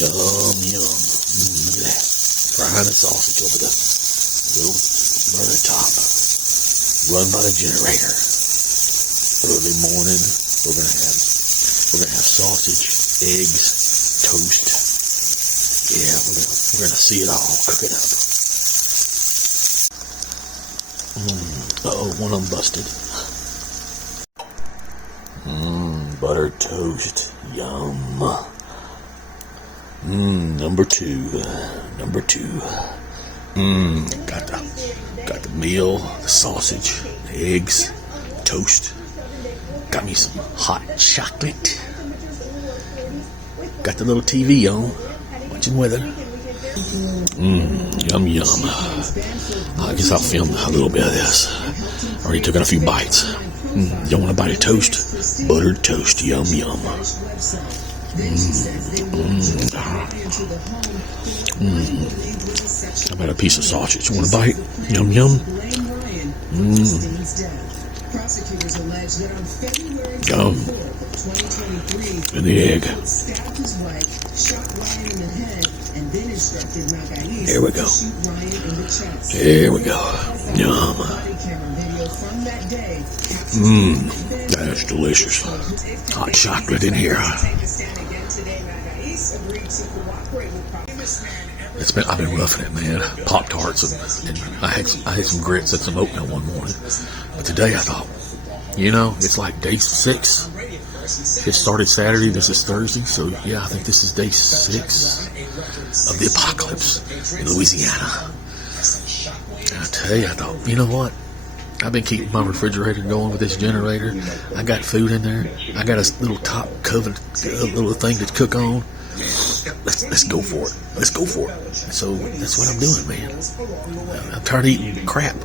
Yum, yum. Look at that. Frying the sausage over the little burner top. Run by the generator. Early morning, we're gonna have sausage, eggs, toast. Yeah, we're gonna see it all, cook it up. Uh-oh, one of them busted. Buttered toast, yum. Number two. Got the meal, the sausage, the eggs, toast. Got me some hot chocolate. Got the little TV on, watching weather. Yum yum. I guess I'll film a little bit of this. Already took in a few bites. You want a bite of toast? Buttered toast, yum yum. How about a piece of sausage? You want a bite? Yum yum. Yum. And the egg. There we go. There we go. Yum. That's delicious. Hot chocolate in here. I've been roughing it, man. Pop-Tarts and I had some grits and some oatmeal one morning. But today I thought, it's like day 6. It started Saturday, this is Thursday, so yeah, I think this is day 6 of the apocalypse in Louisiana. And I tell you, I thought, you know what? I've been keeping my refrigerator going with this generator. I got food in there. I got a little top covered little thing to cook on. Let's go for it. Let's go for it. So that's what I'm doing, man. I'm tired of eating crap.